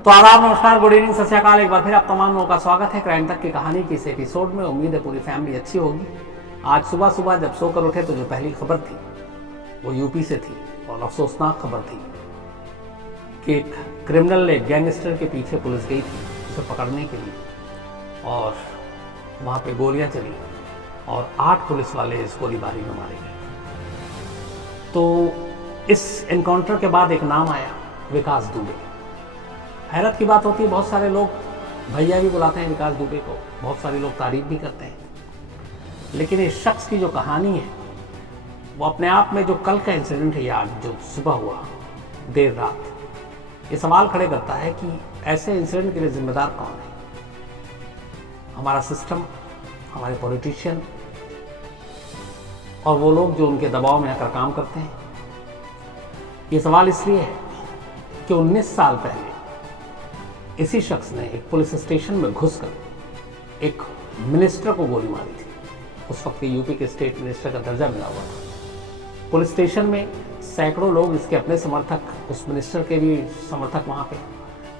तो आदाब, नमस्कार, गुड इवनिंग, सत श्री अकाल। एक बार फिर आप तमाम लोगों का स्वागत है क्राइम तक की कहानी के इस एपिसोड में। उम्मीद है पूरी फैमिली अच्छी होगी। आज सुबह सुबह जब सोकर उठे तो जो पहली खबर थी वो यूपी से थी और अफसोसनाक खबर थी कि एक क्रिमिनल, एक गैंगस्टर के पीछे पुलिस गई थी उसे पकड़ने के लिए और वहाँ पे गोलियाँ चली और 8 पुलिस वाले इस गोलीबारी में मारे गए। तो इस एनकाउंटर के बाद एक नाम आया, विकास दुबे। हैरत की बात होती है, बहुत सारे लोग भैया भी बुलाते हैं विकास दुबे को, बहुत सारे लोग तारीफ भी करते हैं, लेकिन इस शख्स की जो कहानी है वो अपने आप में, जो कल का इंसिडेंट है या आज जो सुबह हुआ देर रात, ये सवाल खड़े करता है कि ऐसे इंसिडेंट के लिए जिम्मेदार कौन है? हमारा सिस्टम, हमारे पॉलिटिशियन और वो लोग जो उनके दबाव में आकर काम करते हैं? ये सवाल इसलिए है कि 19 साल पहले इसी शख्स ने एक पुलिस स्टेशन में घुसकर एक मिनिस्टर को गोली मारी थी। उस वक्त यूपी के स्टेट मिनिस्टर का दर्जा मिला हुआ था। पुलिस स्टेशन में सैकड़ों लोग, इसके अपने समर्थक, उस मिनिस्टर के भी समर्थक वहाँ पे,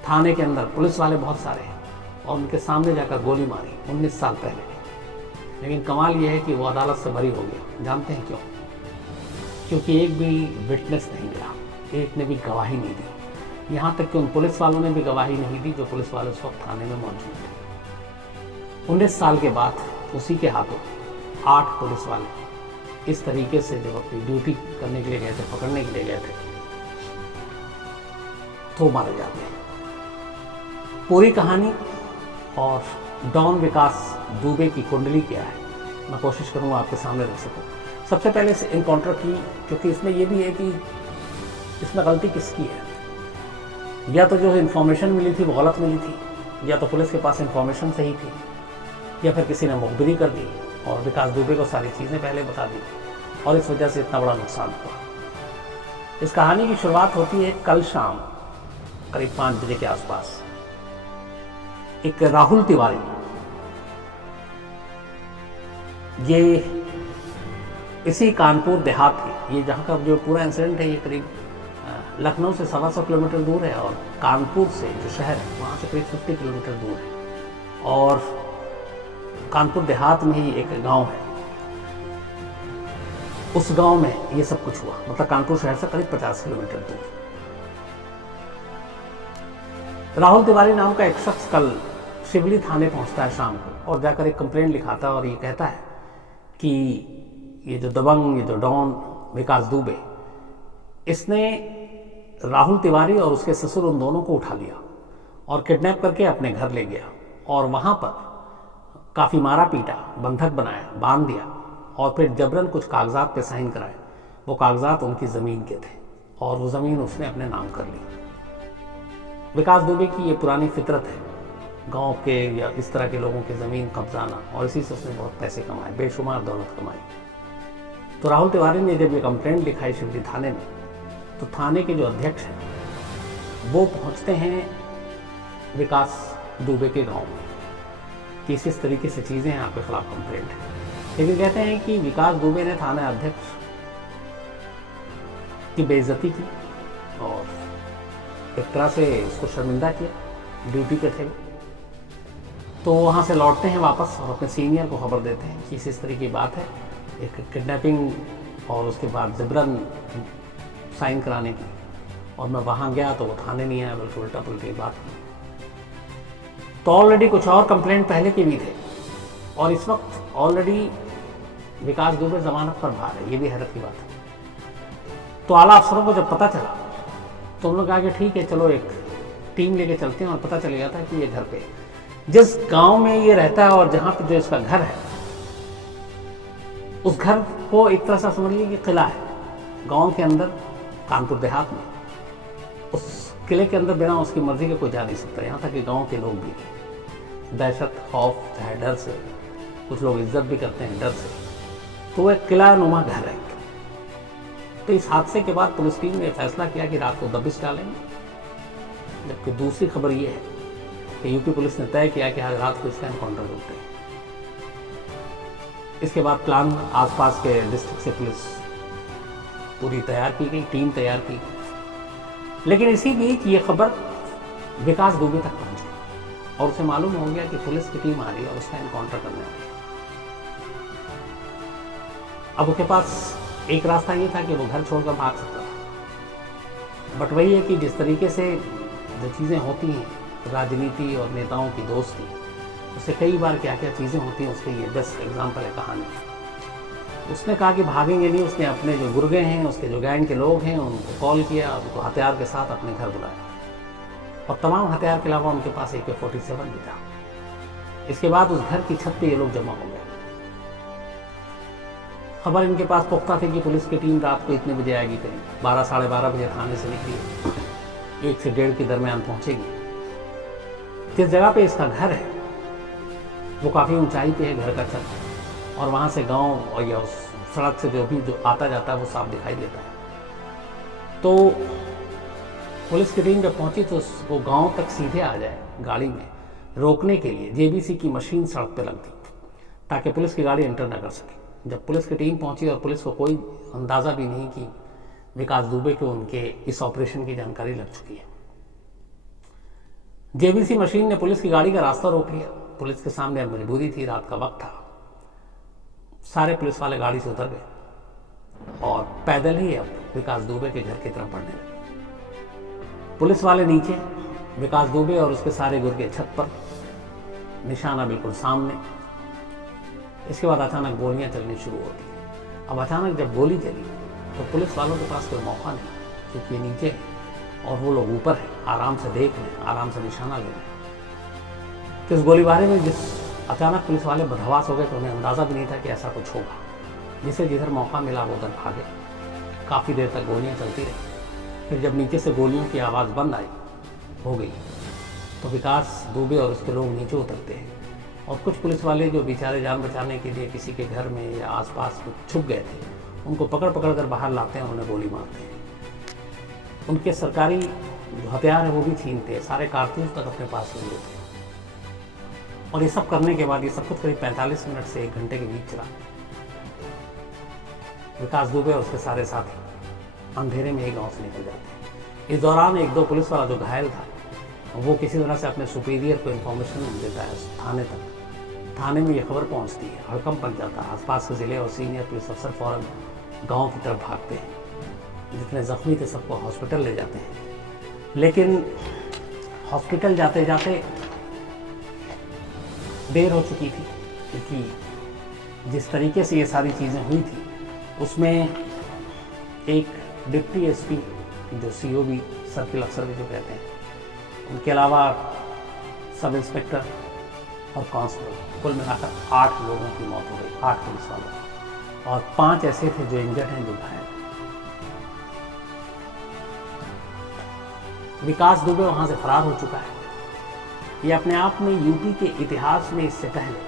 थाने के अंदर पुलिस वाले बहुत सारे हैं और उनके सामने जाकर गोली मारी 19 साल पहले। लेकिन कमाल यह है कि वो अदालत से बरी हो गया। जानते हैं क्यों? क्योंकि एक भी विटनेस नहीं मिला, एक ने भी गवाही नहीं दी। यहाँ तक कि उन पुलिस वालों ने भी गवाही नहीं दी जो पुलिस वाले उस वक्त थाने में मौजूद थे। 19 साल के बाद उसी के हाथों 8 पुलिस वाले इस तरीके से जब अपनी ड्यूटी करने के लिए गए थे, पकड़ने के लिए गए थे, तो मारे जाते हैं। पूरी कहानी और डॉन विकास दुबे की कुंडली क्या है, मैं कोशिश करूँगा आपके सामने रख सकूँ। सबसे पहले इस एनकाउंटर की, क्योंकि इसमें यह भी है कि इसमें गलती किसकी है। या तो जो इन्फॉर्मेशन मिली थी वो गलत मिली थी, या तो पुलिस के पास इन्फॉर्मेशन सही थी, या फिर किसी ने मुखबिरी कर दी और विकास दुबे को सारी चीज़ें पहले बता दी और इस वजह से इतना बड़ा नुकसान हुआ। इस कहानी की शुरुआत होती है कल शाम करीब 5 बजे के आसपास। एक राहुल तिवारी, ये इसी कानपुर देहात के, ये जहाँ का जो पूरा इंसिडेंट है ये करीब लखनऊ से 125 किलोमीटर दूर है और कानपुर से जो शहर है वहाँ से करीब 50 किलोमीटर दूर है। और कानपुर देहात में ही एक गांव है, उस गांव में ये सब कुछ हुआ। मतलब कानपुर शहर से करीब 50 किलोमीटर दूर। राहुल तिवारी नाम का एक शख्स कल शिवली थाने पहुंचता है शाम को और जाकर एक कंप्लेंट लिखाता है और ये कहता है कि ये जो दबंग, ये जो डॉन विकास दुबे, इसने राहुल तिवारी और उसके ससुर, उन दोनों को उठा लिया और किडनैप करके अपने घर ले गया और वहाँ पर काफ़ी मारा पीटा, बंधक बनाया, बांध दिया और फिर जबरन कुछ कागजात पे साइन कराए। वो कागजात उनकी ज़मीन के थे और वो ज़मीन उसने अपने नाम कर ली। विकास दुबे की ये पुरानी फितरत है, गांव के या इस तरह के लोगों की ज़मीन कब्जाना, और इसी से उसने बहुत पैसे कमाए, बेशुमार दौलत कमाई। तो राहुल तिवारी ने जब ये कंप्लेंट लिखाई शिवली थाने में, तो थाने के जो अध्यक्ष हैं वो पहुंचते हैं विकास दुबे के गांव में कि इस तरीके से चीज़ें हैं, आपके खिलाफ कंप्लेंट है। लेकिन कहते हैं कि विकास दुबे ने थाना अध्यक्ष की बेइज्जती की और एक तरह से उसको शर्मिंदा किया। ड्यूटी पे थे तो वहाँ से लौटते हैं वापस और अपने सीनियर को खबर देते हैं कि इस तरह की बात है, एक किडनैपिंग और उसके बाद जबरन साइन कराने की। और मैं वहाँ गया तो वो थाने नहीं आया, बल्कि उल्टा पुल्टी बात की। तो ऑलरेडी कुछ और कंप्लेंट पहले के भी थे और इस वक्त ऑलरेडी विकास दुबे जमानत पर बाहर है। ये भी हैरत की बात है। तो आला अफसरों को जब पता चला तो उन्होंने कहा कि ठीक है, चलो एक टीम लेके चलते हैं। और पता चल गया था कि ये घर पे, जिस गांव में ये रहता है और जहाँ पे जो इसका घर है, उस घर को एक तरह से समझ लीजिए कि किला है गाँव के अंदर, कानपुर देहात में। उस किले के अंदर बिना उसकी मर्जी के कोई जा नहीं सकता। यहाँ तक कि गांव के लोग भी दहशत, खौफ, चाहे डर से, कुछ लोग इज्जत भी करते हैं डर से। तो एक किला नुमा घर है। तो इस हादसे के बाद पुलिस टीम ने फैसला किया कि रात को दबिश डालेंगे। जबकि दूसरी खबर यह है कि यूपी पुलिस ने तय किया कि आज रात को इसका एनकाउंटर होते हैं। इसके बाद प्लान, आसपास के डिस्ट्रिक्ट से पुलिस पूरी तैयार की गई, टीम तैयार की। लेकिन इसी बीच ये खबर विकास दुबे तक पहुंचे और उसे मालूम हो गया कि पुलिस की टीम आ रही है और उसका एनकाउंटर करने वाली है। अब उसके पास एक रास्ता ये था कि वो घर छोड़कर भाग सकता था, बट वही है कि जिस तरीके से जो चीज़ें होती हैं राजनीति और नेताओं की दोस्ती, उससे कई बार क्या क्या चीज़ें होती हैं उसके ये बेस्ट एग्जाम्पल है कहानी। उसने कहा कि भागेंगे नहीं, उसने अपने जो गुर्गे हैं, उसके जो गैंग के लोग हैं, उनको कॉल किया, उनको हथियार के साथ अपने घर बुलाया और तमाम हथियार के अलावा उनके पास AK-47 भी था। इसके बाद उस घर की छत पे ये लोग जमा हो गए। खबर इनके पास पुख्ता थी कि पुलिस की टीम रात को इतने बजे आएगी, करीब 12 साढ़े 12 बजे थाने से निकली, 1 से 1:30 के दरमियान पहुंचेगी। जिस जगह पे इसका घर है वो काफ़ी ऊंचाई पे है, घर का छत, और वहाँ से गांव और या उस सड़क से जो आता जाता है वो साफ दिखाई देता है। तो पुलिस की टीम जब पहुंची तो वो गांव तक सीधे आ जाए गाड़ी में, रोकने के लिए JBC की मशीन सड़क पे लगती ताकि पुलिस की गाड़ी एंटर न कर सके। जब पुलिस की टीम पहुंची और पुलिस को कोई अंदाज़ा भी नहीं कि विकास दुबे को उनके इस ऑपरेशन की जानकारी लग चुकी है। JBC मशीन ने पुलिस की गाड़ी का रास्ता रोक लिया। पुलिस के सामने मजबूरी थी, रात का वक्त था, सारे पुलिस वाले गाड़ी से उतर गए और पैदल ही अब विकास दुबे के घर की तरफ बढ़ने लगे। पुलिस वाले नीचे, विकास दुबे और उसके सारे गुर्गे छत पर, निशाना बिल्कुल सामने। इसके बाद अचानक गोलियां चलनी शुरू होती हैं। अब अचानक जब गोली चली तो पुलिस वालों के पास कोई मौका नहीं, क्योंकि ये नीचे है और वो लोग ऊपर हैं, आराम से देख लें, आराम से निशाना ले लें। तो इस गोलीबारी में जिस अचानक पुलिस वाले बदहवास हो गए तो उन्हें अंदाज़ा भी नहीं था कि ऐसा कुछ होगा। जिसे जिधर मौका मिला वो उधर भागे। काफ़ी देर तक गोलियां चलती रही। फिर जब नीचे से गोलियों की आवाज़ बंद हो गई तो विकास दुबे और उसके लोग नीचे उतरते हैं और कुछ पुलिस वाले जो बेचारे जान बचाने के लिए किसी के घर में या आसपास छुप गए थे, उनको पकड़ कर बाहर लाते हैं और उन्हें गोली मारते हैं। उनके सरकारी जो हथियार है वो भी छीनते हैं, सारे कारतूस तक अपने पास ले लेते हैं। और ये सब करने के बाद ये सब कुछ करीब 45 मिनट से 1 घंटे के बीच चला। विकास दुबे और उसके सारे साथी अंधेरे में एक गांव से निकल जाते हैं। इस दौरान 1-2 पुलिस वाला जो घायल था वो किसी तरह से अपने सुपीरियर को इन्फॉर्मेशन देता है थाने तक। थाने में ये खबर पहुंचती है, हड़कंप बन जाता है। आसपास के ज़िले और सीनियर पुलिस अफसर फौरन गांव की तरफ भागते हैं। जितने जख्मी थे सबको हॉस्पिटल ले जाते हैं, लेकिन हॉस्पिटल जाते जाते देर हो चुकी थी, क्योंकि जिस तरीके से ये सारी चीज़ें हुई थी उसमें एक डिप्टी SP जो COB सर्किल अफसर भी जो कहते हैं, उनके अलावा सब इंस्पेक्टर और कांस्टेबल, कुल मिलाकर 8 लोगों की मौत हो गई, 8 पुलिस वालों, और 5 ऐसे थे जो इंजर्ड हैं, जो घायल। विकास दुबे वहां से फरार हो चुका है। ये अपने आप में यूपी के इतिहास में इससे पहले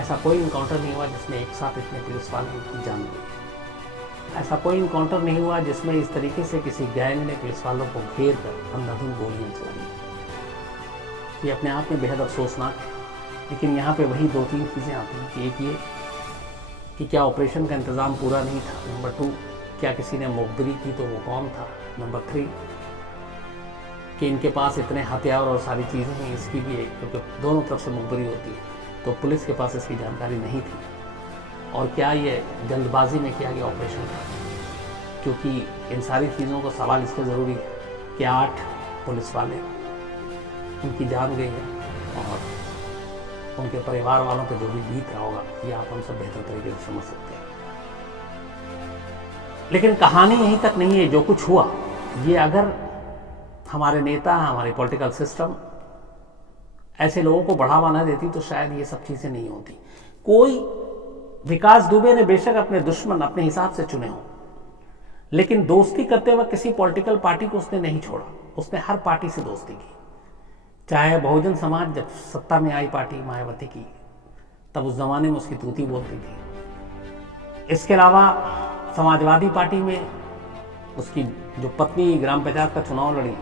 ऐसा कोई इनकाउंटर नहीं हुआ जिसमें एक साथ इतने पुलिस वालों की जान गई। ऐसा कोई इनकाउंटर नहीं हुआ जिसमें इस तरीके से किसी गैंग ने पुलिस वालों को घेर कर अंधाधुंध गोलियां चलाई। ये अपने आप में बेहद अफसोसनाक है। लेकिन यहाँ पे वही 2-3 चीज़ें आती हैं कि एक ये कि क्या ऑपरेशन का इंतज़ाम पूरा नहीं था, नंबर 2 क्या किसी ने मुखबिरी की तो वो कौन था, नंबर 3 कि इनके पास इतने हथियार और सारी चीज़ें हैं, इसकी भी एक, क्योंकि दोनों तरफ से मुखबिरी होती है, तो पुलिस के पास इसकी जानकारी नहीं थी। और क्या ये जल्दबाजी में किया गया ऑपरेशन था, क्योंकि इन सारी चीज़ों को सवाल इसलिए ज़रूरी है कि 8 पुलिस वाले उनकी जान गई है और उनके परिवार वालों पर जो भी बीत रहा होगा ये आप हम सब बेहतर तरीके से समझ सकते हैं। लेकिन कहानी यहीं तक नहीं है। जो कुछ हुआ ये अगर हमारे नेता, हमारी पॉलिटिकल सिस्टम ऐसे लोगों को बढ़ावा न देती तो शायद ये सब चीज़ें नहीं होती। कोई विकास दुबे ने बेशक अपने दुश्मन अपने हिसाब से चुने हों, लेकिन दोस्ती करते वक्त किसी पॉलिटिकल पार्टी को उसने नहीं छोड़ा। उसने हर पार्टी से दोस्ती की। चाहे बहुजन समाज जब सत्ता में आई पार्टी मायावती की, तब उस जमाने में उसकी तूती बोलती थी। इसके अलावा समाजवादी पार्टी में उसकी जो पत्नी ग्राम पंचायत का चुनाव लड़ी,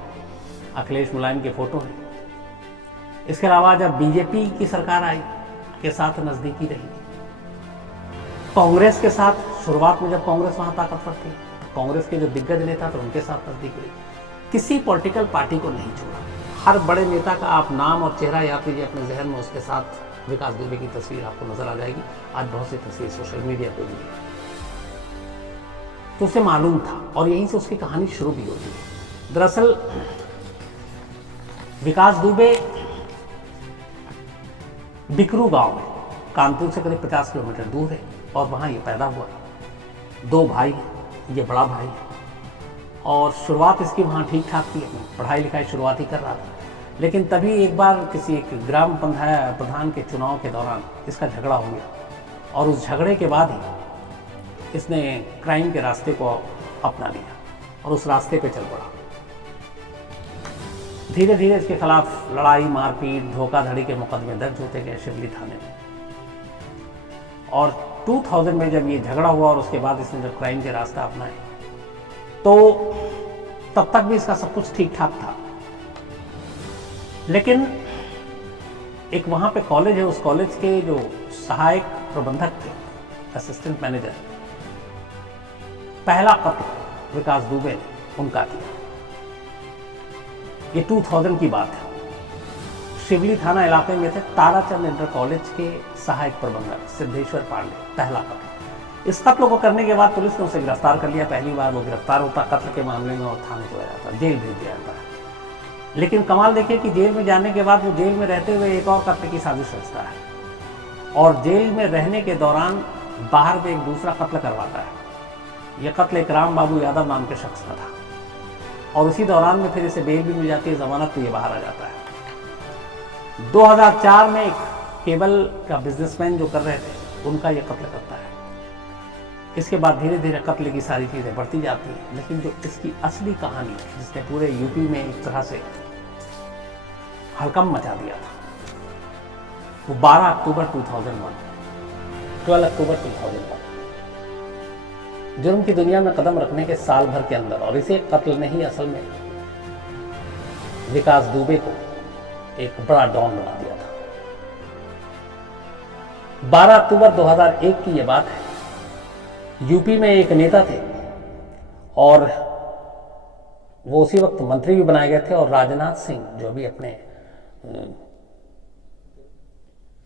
अखिलेश मुलायम के फोटो हैं। इसके अलावा जब बीजेपी की सरकार आई के साथ नज़दीकी रही। कांग्रेस के साथ शुरुआत में जब कांग्रेस वहाँ ताकतवर थी, तो कांग्रेस के जो दिग्गज नेता थे उनके साथ नज़दीकी रही। किसी पॉलिटिकल पार्टी को नहीं छोड़ा। हर बड़े नेता का आप नाम और चेहरा याद कीजिए अपने जहन में, उसके साथ विकास दुबे की तस्वीर आपको नजर आ जाएगी। आज बहुत सी तस्वीर सोशल मीडिया पे भी है। तो उसे मालूम था और यहीं से उसकी कहानी शुरू भी होती है। दरअसल विकास दुबे बिकरू गांव में, कानपुर से करीब 50 किलोमीटर दूर है, और वहां ये पैदा हुआ। 2 भाई हैं, ये बड़ा भाई है, और शुरुआत इसकी वहाँ ठीक ठाक थी, पढ़ाई लिखाई शुरुआत ही कर रहा था। लेकिन तभी एक बार किसी एक ग्राम पंचायत प्रधान के चुनाव के दौरान इसका झगड़ा हो गया, और उस झगड़े के बाद ही इसने क्राइम के रास्ते को अपना लिया और उस रास्ते पे चल पड़ा। धीरे धीरे इसके खिलाफ लड़ाई, मारपीट, धोखाधड़ी के मुकदमे दर्ज होते गए शिवली थाने में। और 2000 में जब ये झगड़ा हुआ और उसके बाद इसने जब क्राइम के रास्ता अपनाए, तो तब तक भी इसका सब कुछ ठीक ठाक था। लेकिन एक वहां पे कॉलेज है, उस कॉलेज के जो सहायक प्रबंधक थे, असिस्टेंट मैनेजर, पहला कत्ल विकास दुबे ने उनका किया। ये 2000 की बात है। शिवली थाना इलाके में थे ताराचंद इंटर कॉलेज के सहायक प्रबंधक सिद्धेश्वर पांडे, पहला कत्ल। इस कत्ल को करने के बाद पुलिस ने उसे गिरफ्तार कर लिया। पहली बार वो गिरफ्तार होता कत्ल के मामले में और थाने चला जाता, जेल भेज दिया जाता है। लेकिन कमाल देखिए कि जेल में जाने के बाद वो जेल में रहते हुए एक और कत्ल की साजिश रचता है, और जेल में रहने के दौरान बाहर में एक दूसरा कत्ल करवाता है। यह कत्ल एक राम बाबू यादव नाम के शख्स का था, और उसी दौरान में फिर इसे बेल भी मिल जाती है, जमानत पे ये बाहर आ जाता है। 2004 में एक केबल का बिजनेसमैन जो कर रहे थे, उनका ये कत्ल करता है। इसके बाद धीरे धीरे कत्ल की सारी चीज़ें बढ़ती जाती हैं। लेकिन जो इसकी असली कहानी है, जिसने पूरे यूपी में एक तरह से हड़कंप मचा दिया था, वो 12 अक्टूबर 2001, 12 अक्टूबर 2001, जुर्म की दुनिया में कदम रखने के साल भर के अंदर, और इसे कत्ल नहीं, असल में विकास दुबे को एक बड़ा डॉन बना दिया था। 12 अक्टूबर 2001 की यह बात है। यूपी में एक नेता थे, और वो उसी वक्त मंत्री भी बनाए गए थे, और राजनाथ सिंह जो भी अपने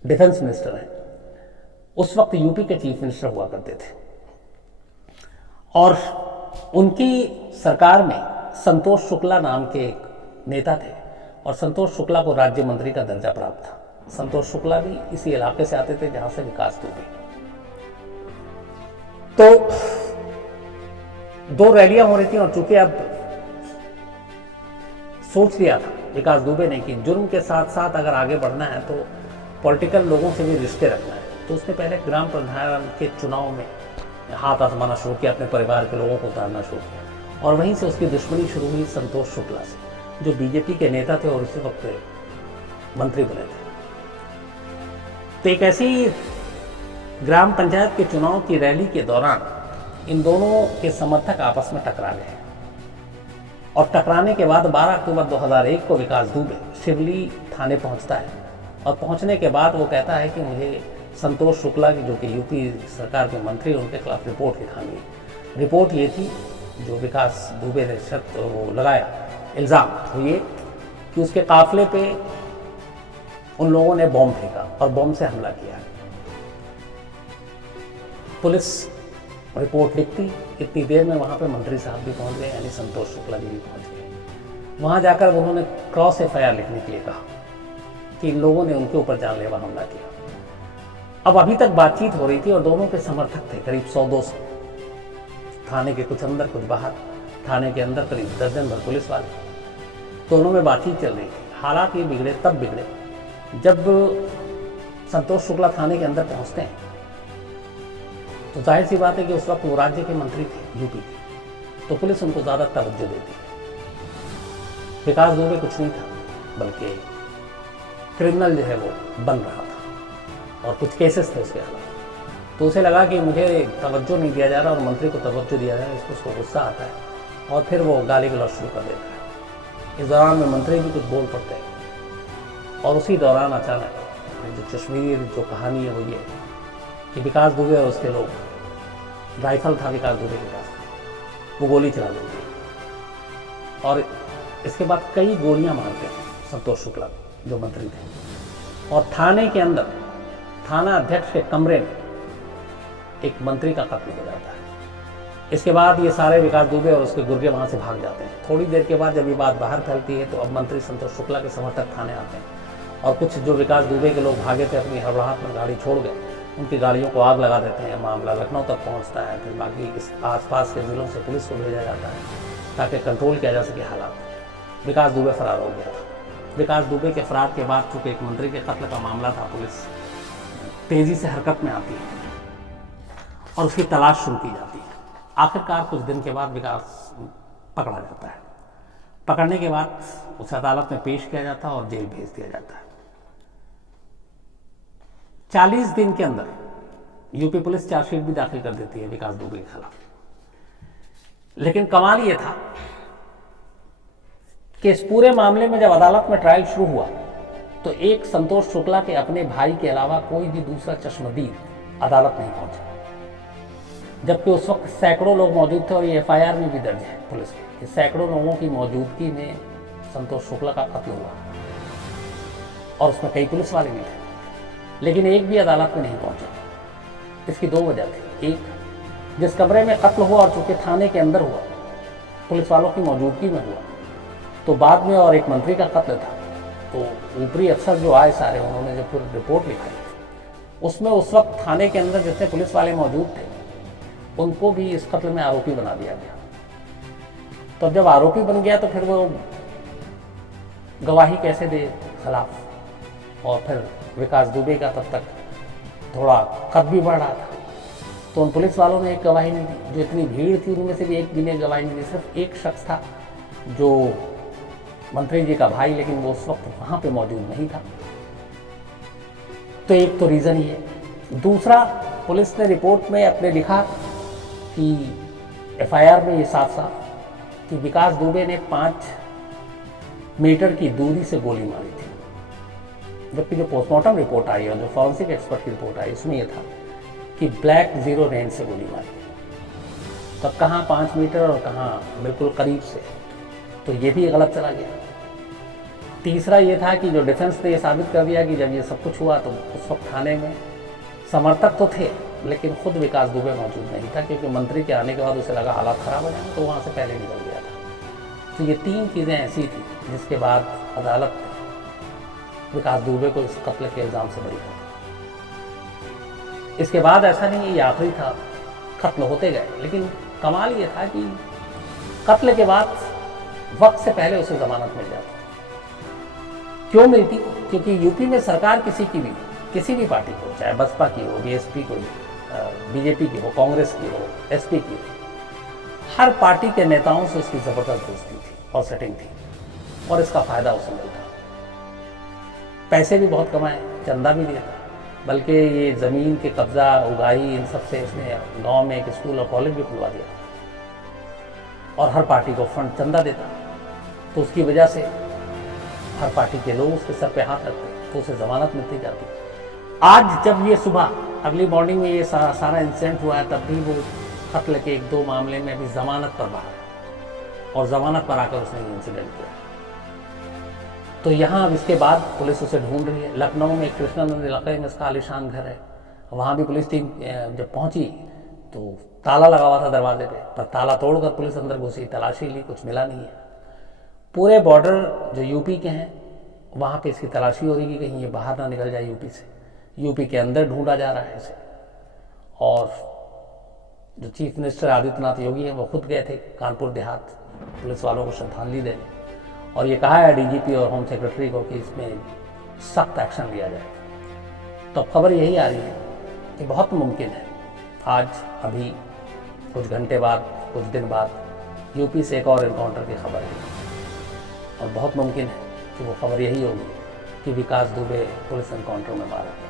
डिफेंस मिनिस्टर हैं, उस वक्त यूपी के चीफ मिनिस्टर हुआ करते थे। और उनकी सरकार में संतोष शुक्ला नाम के एक नेता थे, और संतोष शुक्ला को राज्य मंत्री का दर्जा प्राप्त था। संतोष शुक्ला भी इसी इलाके से आते थे जहां से विकास दुबे। तो 2 रैलियां हो रही थी, और चूंकि अब सोच लिया था विकास दुबे ने कि जुर्म के साथ साथ अगर आगे बढ़ना है तो पॉलिटिकल लोगों से भी रिश्ते रखना है, तो उसने पहले ग्राम प्रधान के चुनाव में हाथ आजमाना शुरू किया, अपने परिवार के लोगों को उतारना शुरू किया, और वहीं से उसकी दुश्मनी शुरू हुई संतोष शुक्ला से, जो बीजेपी के नेता थे और उसी वक्त मंत्री बने थे। तो एक ऐसी ग्राम पंचायत के चुनाव की रैली के दौरान इन दोनों के समर्थक आपस में टकरा गए, और टकराने के बाद 12 अक्टूबर 2001 को विकास दुबे शिवली थाने पहुंचता है, और पहुंचने के बाद वो कहता है कि मुझे संतोष शुक्ला की, जो कि यूपी सरकार के मंत्री, उनके खिलाफ रिपोर्ट लिखानी है। रिपोर्ट ये थी, जो विकास दुबे ने वो लगाया इल्ज़ाम, वो ये कि उसके काफिले पे उन लोगों ने बॉम्ब फेंका और बॉम्ब से हमला किया। पुलिस रिपोर्ट लिखती, इतनी देर में वहाँ पे मंत्री साहब भी पहुँच गए, यानी संतोष शुक्ला जी भी पहुँच गए। वहाँ जाकर उन्होंने क्रॉस FIR लिखने के लिए कहा कि इन लोगों ने उनके ऊपर जानलेवा हमला किया। अब अभी तक बातचीत हो रही थी, और दोनों के समर्थक थे करीब 100-200, थाने के कुछ अंदर कुछ बाहर। थाने के अंदर करीब 10 दिन भर पुलिस वाले, दोनों में बातचीत चल रही थी। हालात ये बिगड़े तब बिगड़े जब संतोष शुक्ला थाने के अंदर पहुँचते हैं, तो जाहिर सी बात है कि उस वक्त वो राज्य के मंत्री थे, यूपी के, तो पुलिस उनको ज़्यादा तवज्जो देती है। विकास दुबे कुछ नहीं था, बल्कि क्रिमिनल जो है वो बन रहा था, और कुछ केसेस थे उसके खिलाफ। तो उसे लगा कि मुझे तवज्जो नहीं दिया जा रहा, और मंत्री को तवज्जो दिया जा रहा है, उसको गुस्सा आता है, और फिर वो गाली गलौज शुरू कर देता है। इस दौरान में मंत्री भी कुछ बोल पड़ते हैं, और उसी दौरान अचानक जो कश्मीर जो कहानी है वो ये है कि विकास दुबे और उसके लोग, राइफल था विकास दुबे के पास, वो गोली चला देते हैं, और इसके बाद कई गोलियां मारते हैं संतोष शुक्ला जो मंत्री थे, और थाने के अंदर थाना अध्यक्ष के कमरे में एक मंत्री का कत्ल हो जाता है। इसके बाद ये सारे विकास दुबे और उसके गुर्गे वहां से भाग जाते हैं। थोड़ी देर के बाद जब ये बात बाहर फैलती है तो अब मंत्री संतोष शुक्ला के समर्थक थाने आते हैं और कुछ जो विकास दुबे के लोग भागे थे अपनी हड़बड़ाहट में गाड़ी छोड़ गए, उनकी गाड़ियों को आग लगा देते हैं। मामला लखनऊ तक पहुंचता है। फिर बाकी इस आसपास के ज़िलों से पुलिस को भेजा जाता है ताकि कंट्रोल किया जा सके हालात। विकास दुबे फरार हो गया था। विकास दुबे के फरार के बाद चूंकि एक मंत्री के कत्ल का मामला था, पुलिस तेजी से हरकत में आती है और उसकी तलाश शुरू की जाती है। आखिरकार कुछ दिन के बाद विकास पकड़ा जाता है। पकड़ने के बाद उसे अदालत में पेश किया जाता है और जेल भेज दिया जाता है। 40 दिन के अंदर यूपी पुलिस चार्जशीट भी दाखिल कर देती है विकास दुबे के खिलाफ। लेकिन कमाल ये था कि इस पूरे मामले में जब अदालत में ट्रायल शुरू हुआ तो एक संतोष शुक्ला के अपने भाई के अलावा कोई भी दूसरा चश्मदीद अदालत नहीं पहुंचा, जबकि उस वक्त सैकड़ों लोग मौजूद थे और ये एफआईआर में भी दर्ज है पुलिस के, सैकड़ों लोगों की मौजूदगी में संतोष शुक्ला का कत्ल हुआ और उसमें कई पुलिस वाले भी थे, लेकिन एक भी अदालत में नहीं पहुंचा। इसकी दो वजह थी। एक, जिस कमरे में कत्ल हुआ और चूंकि थाने के अंदर हुआ, पुलिस वालों की मौजूदगी में हुआ, तो बाद में और एक मंत्री का कत्ल था, तो ऊपरी अफसर जो आए सारे, उन्होंने जब फिर रिपोर्ट लिखाई उसमें उस वक्त थाने के अंदर जितने पुलिस वाले मौजूद थे उनको भी इस कत्ल में आरोपी बना दिया गया। तो जब आरोपी बन गया तो फिर वो गवाही कैसे दे खिलाफ, और फिर विकास दुबे का तब तक थोड़ा कद भी बढ़ रहा था, तो उन पुलिस वालों ने एक गवाही नहीं दी। जो इतनी भीड़ थी उनमें से भी एक भी ने गवाही नहीं दी। सिर्फ एक शख्स था जो मंत्री जी का भाई, लेकिन वो उस वक्त वहां पे मौजूद नहीं था। तो एक तो रीजन ये। दूसरा, पुलिस ने रिपोर्ट में अपने लिखा कि एफआईआर में ये साफ साफ कि विकास दुबे ने 5 मीटर की दूरी से गोली मारी थी, जबकि जो पोस्टमार्टम रिपोर्ट आई और जो फॉरेंसिक एक्सपर्ट की रिपोर्ट आई उसमें यह था कि ब्लैक 0 रेंज से गोली मारी। तब कहाँ 5 मीटर और कहाँ बिल्कुल करीब से, तो ये भी गलत चला गया। तीसरा ये था कि जो डिफेंस ने ये साबित कर दिया कि जब ये सब कुछ हुआ तो उस वक्त थाने में समर्थक तो थे लेकिन खुद विकास दुबे मौजूद नहीं था, क्योंकि मंत्री के आने के बाद उसे लगा हालात खराब हो जाएंगे तो वहाँ से पहले निकल गया था। तो ये 3 चीज़ें ऐसी थी जिसके बाद अदालत ने विकास दुबे को इस कत्ल के इल्ज़ाम से बरी कर दिया। इसके बाद ऐसा नहीं ये आखिरी था, कत्ल होते गए, लेकिन कमाल ये था कि कत्ल के बाद वक्त से पहले उसे जमानत मिल जाती। क्यों मिलती? क्योंकि यूपी में सरकार किसी भी पार्टी को, चाहे बसपा की हो, बीएसपी को, बीजेपी की हो, कांग्रेस की हो, एसपी की हो, हर पार्टी के नेताओं से उसकी जबरदस्त दोस्ती थी और सेटिंग थी और इसका फायदा उसे मिलता। पैसे भी बहुत कमाए, चंदा भी दिया, बल्कि ये ज़मीन के कब्जा उगाही इन सब से उसने गांव में एक स्कूल और कॉलेज भी खुलवा दिया और हर पार्टी को फंड चंदा देता। तो उसकी वजह से हर पार्टी के लोग उसके सर पे हाथ रखते, तो उसे जमानत मिलती जाती। आज जब ये सुबह अगली मॉर्निंग में ये सारा इंसिडेंट हुआ है, तब भी वो कत्ल के 1-2 मामले में भी जमानत पर बाहर और जमानत पर आकर उसने ये इंसिडेंट किया। तो यहाँ अब इसके बाद पुलिस उसे ढूंढ रही है। लखनऊ में कृष्णानंद इलाके में इसका आलिशान घर है, वहाँ भी पुलिस टीम जब पहुँची तो ताला लगा हुआ था दरवाजे पे, पर ताला तोड़कर पुलिस अंदर घुसी, तलाशी ली, कुछ मिला नहीं है। पूरे बॉर्डर जो यूपी के हैं वहाँ पे इसकी तलाशी हो रही कि कहीं ये बाहर ना निकल जाए यूपी से। यूपी के अंदर ढूंढा जा रहा है इसे। और जो चीफ मिनिस्टर आदित्यनाथ योगी हैं वो खुद गए थे कानपुर देहात पुलिस वालों को श्रद्धांजलि देने, और ये कहा है डीजीपी और होम सेक्रेटरी को कि इसमें सख्त एक्शन लिया जाए। तो खबर यही आ रही है कि बहुत मुमकिन है आज अभी कुछ घंटे बाद, कुछ दिन बाद यूपी से एक और एनकाउंटर की खबर है, और बहुत मुमकिन है कि वो खबर यही होगी कि विकास दुबे पुलिस एनकाउंटर में मारा गया।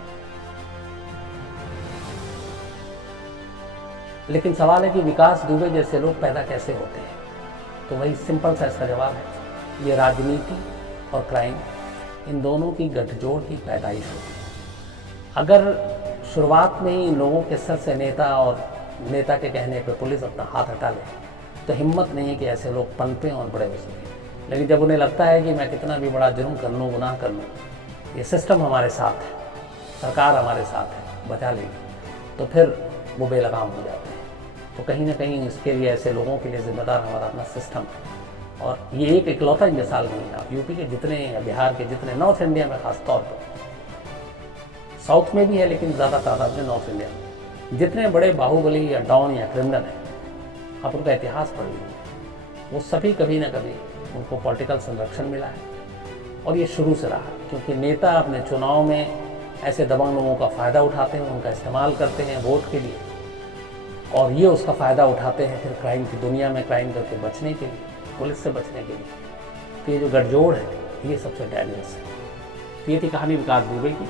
लेकिन सवाल है कि विकास दुबे जैसे लोग पैदा कैसे होते हैं? तो वही सिंपल सा इसका जवाब है, ये राजनीति और क्राइम इन दोनों की गठजोड़ की पैदाइश होती है। अगर शुरुआत में ही इन लोगों के सर से नेता के कहने पर पुलिस अपना हाथ हटा ले तो हिम्मत नहीं है कि ऐसे लोग पनपें और बड़े हो सकें। लेकिन जब उन्हें लगता है कि मैं कितना भी बड़ा जुर्म कर लूँ, गुनाह कर लूँ, ये सिस्टम हमारे साथ है, सरकार हमारे साथ है, बचा लेगी, तो फिर वो बेलगाम हो जाते हैं। तो कहीं ना कहीं इसके लिए ऐसे लोगों के लिए जिम्मेदार हमारा अपना सिस्टम है। और ये एक इकलौता मिसाल नहीं है। आप यूपी के जितने या बिहार के जितने, नॉर्थ इंडिया में खास तौर पर, साउथ में भी है लेकिन ज़्यादा तादाद में नॉर्थ इंडिया में, जितने बड़े बाहुबली या डॉन या क्रिमिनल हैं, आप उनका इतिहास पढ़ लीजिए, वो सभी कभी ना कभी उनको पॉलिटिकल संरक्षण मिला है। और ये शुरू से रहा, क्योंकि नेता अपने चुनाव में ऐसे दबंग लोगों का फ़ायदा उठाते हैं, उनका इस्तेमाल करते हैं वोट के लिए, और ये उसका फ़ायदा उठाते हैं फिर क्राइम की दुनिया में, क्राइम करके बचने के लिए, पुलिस से बचने के लिए। तो ये जो गठजोड़ है ये सबसे डेंजरस है। तो ये थी कहानी विकास दुबे की।